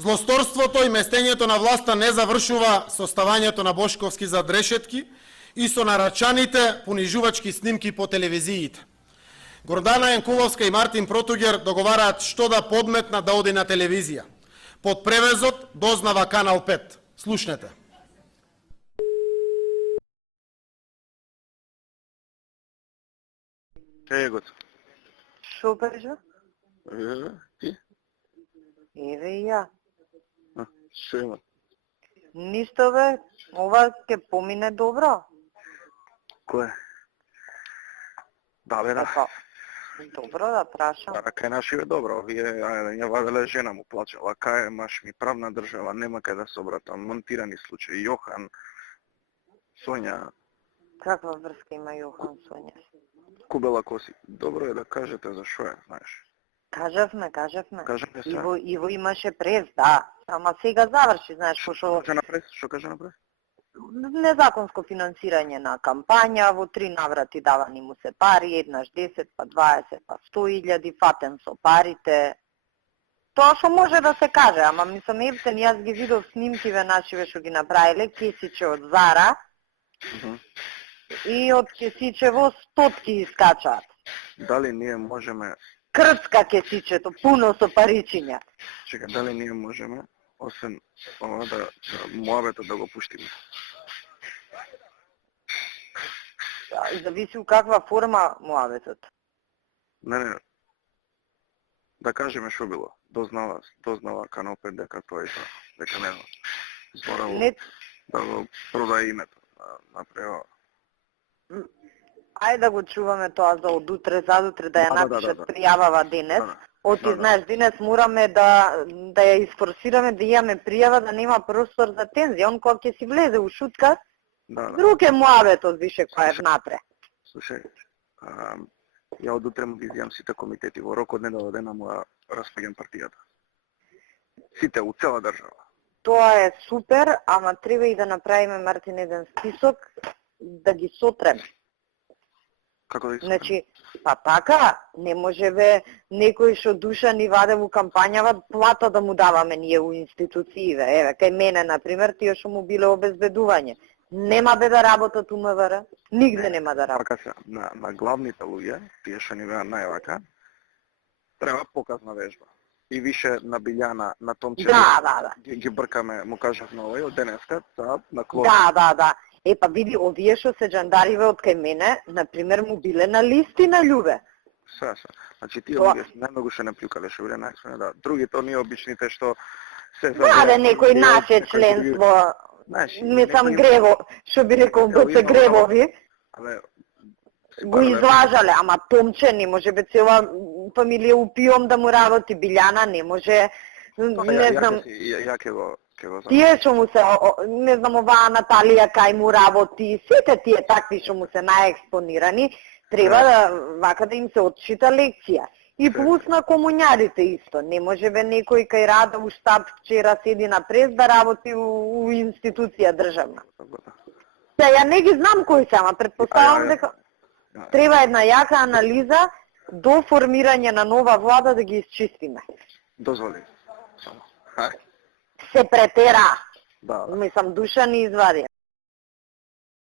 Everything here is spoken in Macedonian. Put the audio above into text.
Злосторството и местењето на власта не завршува со ставањето на Бошковски зад решетки и со нарачаните понижувачки снимки по телевизиите. Гордана Енкуловска и Мартин Протугер договараат што да подметна да оди на телевизија. Под превезот дознава Канал 5. Слушнете. Гоцо. Шо кажа? Ти? Еве и ја. Шо има? Ништо бе, ова ќе помине добро. Кој? Да бе, да. Добро да прашам. Да, кај нашиве добро, овие, ја ваделе жена му плачела, кај маш ми правна држава, нема кај да се обратам, монтирани случаи, Јохан, Сонја. Каква врска има Јохан Сонја? Кубела коси. Добро е да кажете за шо е, знаеш. Кажавме. Кажете се. Иво имаше прес, да. Ама сега заврши, знаеш, Шо каже напред? Незаконско финансирање на кампања, во 3 наврати давани му се пари, еднаш 10, па 20, па 100.000, фатен со парите. Тоа што може да се каже, ама мислам, ебтен, јас ги видов снимкиве нашиве што ги направиле, кесиче од Зара, и од кесичево стотки искачаат. Дали ние можеме... Крцка кесичето, пуно со паричиња. Чека, дали ние можеме, освен ова да муабетот да го пуштиме? Зависи у каква форма муабетот. Не. Да кажеме шо било. Дознава Канал 5 дека тоа е тоа. Дека не знам. Зборало да го продаде името. Направо. Ајде да го чуваме тоа за од утре, задутре, да ја напишат пријавава денес. Оти, знаеш, денес мораме да ја изфорсираме, да имаме пријава, да нема простор за тензија. Он кога ќе си влезе у шутка, друг е муабетот више која е внатре. Слушај, ја од утре му ги изјавам сите комитети, во рок од недела дена му распаѓам партијата. Сите, у цела држава. Тоа е супер, ама треба и да направиме, Мартин, еден список, да ги сотреме. Како да ги сотреме? Значи, па така, не може бе некој што душа ни ваде во кампањава, плата да му даваме ние у институцииве. Еве, кај мене, например, тие што му биле обезбедување. Нема бе да работат у МВР, нигде нема да работат. Така се, на главните луѓе, тие што ни беа највака, треба показна вежба. И више на Билјана, на Томче, ги бркаме, му кажав на овој, од денеска, на Клод. Да. Па види, овие што се джандариве од кај мене, например, му биле на листи на љубе. Се. Значи, тие луѓе најмногу што не плюкале, што биле најаксвени, да. Другите, оние обичните што се... Да, некој наше членство, мислам грево, што би рекол, БЦ гревови, го излажале, ама Томче не може бе цела фамилија упиом да му работи, Билјана не може, не знам... Ја ќе го тие што му се, не знам, оваа Наталија кај му работи, сите тие такви што му се најекспонирани, треба да вака да им се отчита лекција. И плюс на комуњарите исто. Не може бе некој кај Рада у штаб вчера седи на прес да работи у институција државна. Ја не ги знам кои се, ама предпоставам дека треба една јака анализа до формирање на нова влада да ги исчистиме. Дозволи. Само. Се претера. Да. Мислам, душа ни извади.